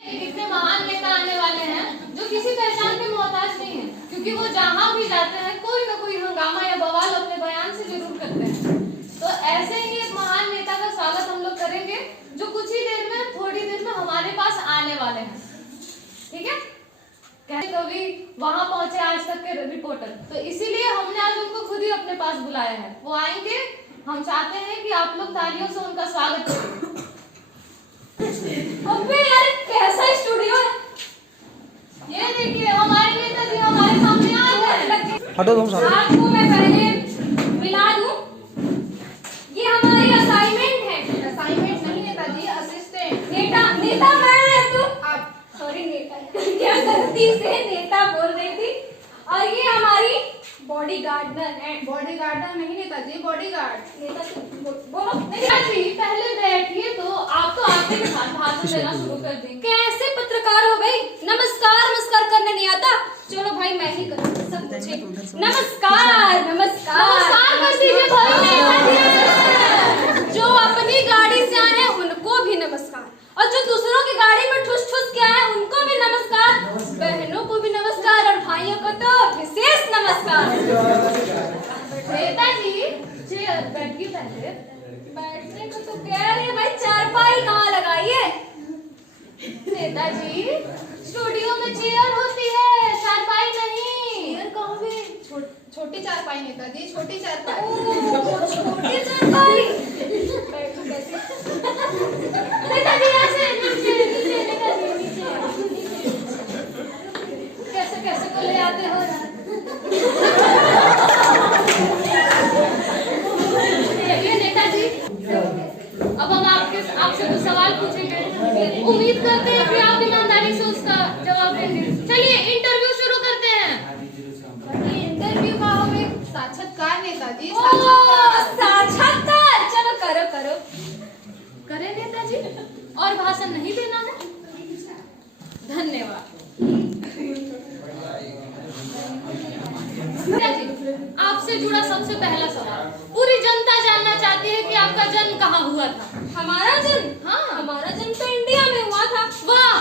कितने महान नेता आने वाले हैं जो किसी पहचान के मोहताज नहीं है, क्योंकि वो जहां भी जाते हैं कोई ना कोई हंगामा या बवाल अपने बयान से जरूर करते हैं। तो ऐसे ही एक महान नेता का स्वागत हम लोग करेंगे जो कुछ ही देर में, थोड़ी देर में हमारे पास आने वाले हैं। ठीक है, कैसे कभी वहां पहुंचे आज तक के रिपोर्टर, तो इसीलिए हमने आज उनको खुद ही अपने पास बुलाया है। वो आएंगे, हम चाहते हैं कि आप लोग तालियों से उनका स्वागत करें। अबे यार कैसा स्टूडियो है ये, देखिए हमारे नेताजी हमारे सामने आ गए हैं। हटो तुम सारे। आपको मैं पहले मिला दूं, ये हमारी असाइनमेंट है। असाइनमेंट नहीं नेताजी, असिस्टेंट। नेता मैं तो आप सॉरी नेता क्या गलती से नेता बोल रही थी। और ये हमारी बॉडी गार्डनर है। बॉडी गार्डनर नहीं नेताजी, बॉडीगार्ड। नेता बोलो नेताजी पहले बैठिए, तो आप तो आते के साथ भाषण देना शुरू कर देंगे। कैसे पत्रकार हो गई, नमस्कार करने नहीं आता। चलो भाई मैं ही करूँ सब कुछ। नमस्कार कर दीजिए भाई। जो अपनी गाड़ी से आए हैं उनको भी नमस्कार, और जो दूसरों की गाड़ी में ठुस ठुस के आए उनको भी नमस्कार, बहनों को भी नमस्कार, और भाइयों को तो विशेष नमस्कार। नेताजी चेयर बैठिए पहले। बैठने को तो कह रही है भाई, चारपाई कहाँ लगाई है? नेताजी स्टूडियो में चेयर होती है, चारपाई नहीं। चेयर कहाँ पे? छोटी चारपाई नेताजी, छोटी चारपाई। छोटी चारपाई। बैठो कैसे? नेताजी ऐसे नीचे नीचे नेताजी नीचे। कैसे कैसे को ले आते हो यार। चलिए नेताजी, अब हम आपसे कुछ सवाल पूछेंगे। उम्मीद करते हैं कि आप ईमानदारी से उसका जवाब देंगे। चलिए इंटरव्यू शुरू करते हैं। इंटरव्यू का होगा? साक्षात्कार नेताजी। साक्षात्कार, चलो करो। करें नेताजी, और भाषण नहीं देना है। धन्यवाद। आपसे जुड़ा सबसे पहला सवाल, पूरी जनता जानना चाहती है कि आपका जन्म कहाँ हुआ था। हमारा जन्म? हाँ, हमारा जन्म तो इंडिया में हुआ था। वाह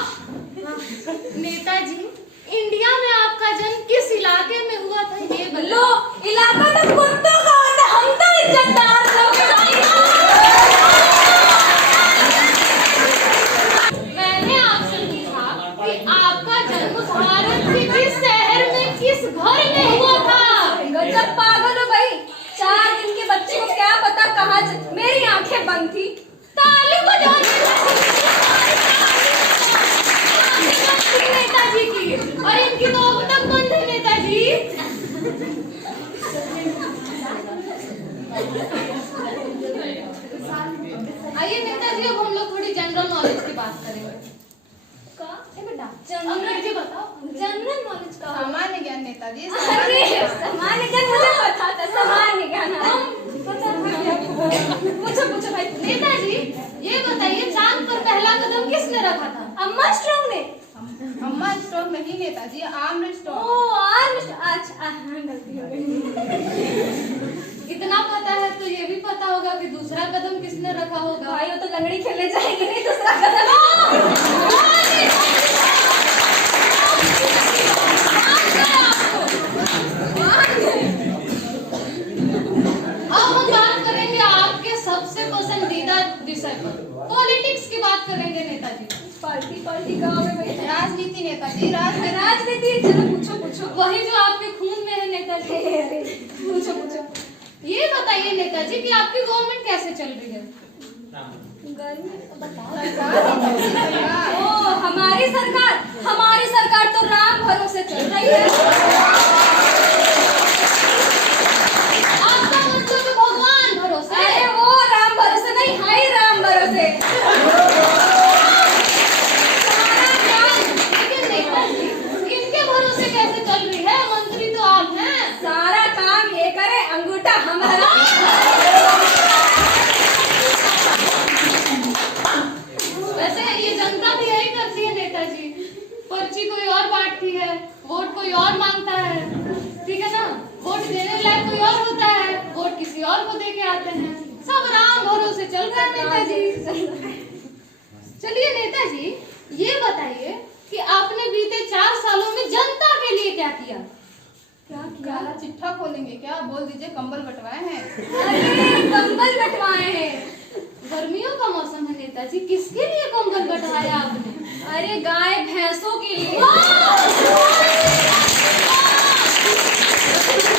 नेताजी, इंडिया में आपका जन्म किस इलाके में हुआ था ये लो, इलाका तो कुत्तों का होता, हम तो इज्जतदार लोग हैं। मैंने आपसे पूछा कि आपका जन्म भारत के किस शहर में, किस घर में हुआ था। गजब पागल हो गई, 4 दिन के बच्चे को क्या पता कहाँ मेरी आंखें बंद थी। ताली बजाइए नेताजी की, और इनकी तो अब तक बंद है नेताजी। आइए नेताजी, अब हम लोग थोड़ी जनरल नॉलेज की बात करेंगे। अंग्रेजी बताओ। जनरल नॉलेज का? सामान्य ज्ञान नेताजी। अरे सामान्य ज्ञान मुझे पता था, सामान्य ज्ञान पूछो भाई। नेताजी ये बताइए, चांद पर पहला कदम किसने रखा था। अम्मा स्ट्रॉन्ग ने? अम्मा स्ट्रॉन्ग नहीं नेताजी, आर्मस्ट्रॉन्ग। ओ अच्छा हाँ, गलती हो गई। इतना पता है तो ये भी पता होगा कि दूसरा कदम किसने रखा होगा। भाई वो तो लंगड़ी खेलने जाएगी नहीं, दूसरा कदम। अब हम बात करेंगे आपके सबसे पसंदीदा विषय पर, पॉलिटिक्स की बात करेंगे नेताजी। पार्टी कहाँ है भाई? राजनीति नेताजी, राजनीति। चलो पूछो। वही जो आपके खून में है नेताजी। पूछो। ये बताइए नेताजी कि आपकी गवर्नमेंट कैसे चल रही है। ओ हमारी सरकार तो राम भरोसे चल रही है। आपका मतलब भगवान भरोसे? अरे वो राम भरोसे नहीं, हाय राम भरोसे। लेकिन नेताजी इनके भरोसे कैसे चल रही है, मंत्री तो आप हैं। सारा काम ये करे, अंगूठा हमारा। वैसे ये जनता भी यही करती है नेताजी, पर्ची कोई और बांटती है, वोट कोई और मांगता है, ठीक है ना। वोट देने लायक कोई और होता है, वोट किसी और को दे के आते हैं। सब राम भरोसे चल रहा है नेताजी। चलिए नेताजी, ये बताइए कि आपने बीते 4 सालों में जनता के लिए क्या किया? काला चिट्ठा खोलेंगे क्या? बोल दीजिए कंबल बंटवाए हैं। अरे कंबल बंटवाए हैं। गर्मियों का मौसम है नेताजी, किसके लिए कंबल बंटवाया आपने? अरे गाय भैंसों के लिए।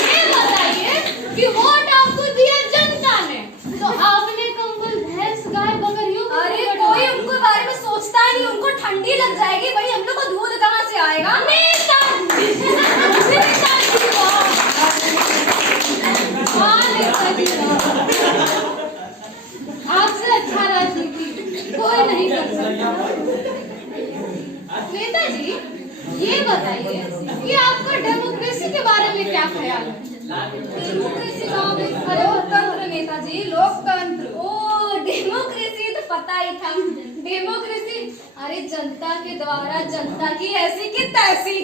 ये बताइए कि वोट आपको दिया जनता ने, तो आपने कंबल भैंस गाय बकरियों को अरे क्यों कोई बंटवाया? उनको बारे में सोचता ही नहीं, उनको ठंडी लग जाएगी भाई, हम लोग को दूध कहाँ से आएगा? हाँ, नेताजी, आपसे अच्छा राजनीति कोई नहीं कर सकता। नेताजी, ये बताइए कि आपका डेमोक्रेसी के बारे में क्या ख्याल है? डेमोक्रेसी गाँव में लोकतंत्र नेताजी, लोकतंत्र। ओ डेमोक्रेसी तो पता ही था। डेमोक्रेसी अरे जनता के द्वारा जनता की ऐसी की तैसी।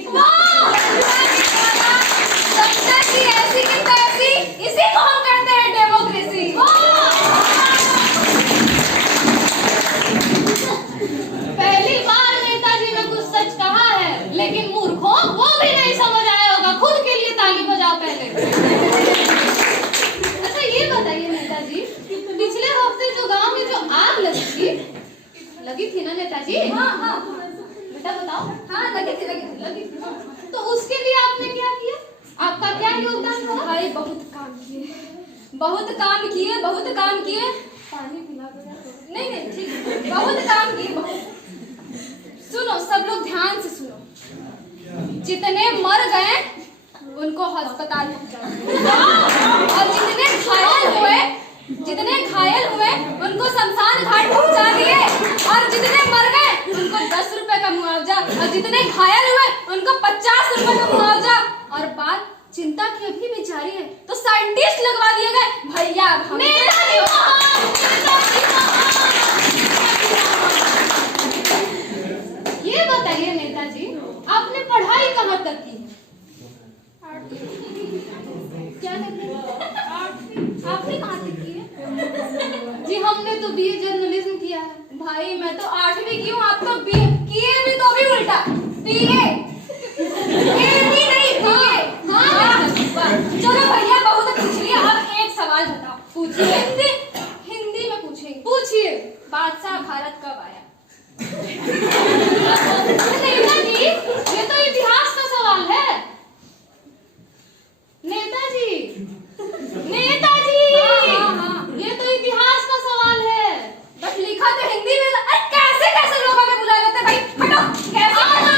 जनता की ऐसी की तैसी, इसी को हम कहते हैं डेमोक्रेसी। पहली बार नेताजी ने कुछ सच कहा है, लेकिन मूर्खों वो भी नहीं समझ आया होगा। खुद के लिए ताली बजाओ पहले। अच्छा ये बताइए नेताजी, पिछले हफ्ते जो गांव में जो आग लगी थी ना नेताजी? हाँ हाँ बेटा बताओ। हाँ, लगी थी। तो उसके लिए आपने क्या किया? आपका क्या योगदान रहा? भाई बहुत काम किए, बहुत काम किए, बहुत काम किए। पानी पिला दो। नहीं नहीं ठीक है, बहुत काम किए, बहुत। सुनो सब लोग ध्यान से सुनो। जितने मर गए उनको अस्पताल पहुंचाओ, और जितने घायल हुए उनको शमशान घाट पहुंचा दिए, और जितने मर गए उनको 10 रुपए का मुआवजा, और जितने घायल हुए उनको 50 रुपए का मुआवजा। और बात चिंता की अभी भी जारी है, तो साइंटिस्ट लगवा दिए गए भैया। ये बताइए नेताजी, आपने पढ़ाई कहाँ तक की है? क्या करते हैं? आपने कहाँ तक की है? जी हमने तो बीए जर्नलिज्म किया है। भाई मैं तो 8वीं की हूँ, आप तो बीए किए भी तो भी उल्टा बीए।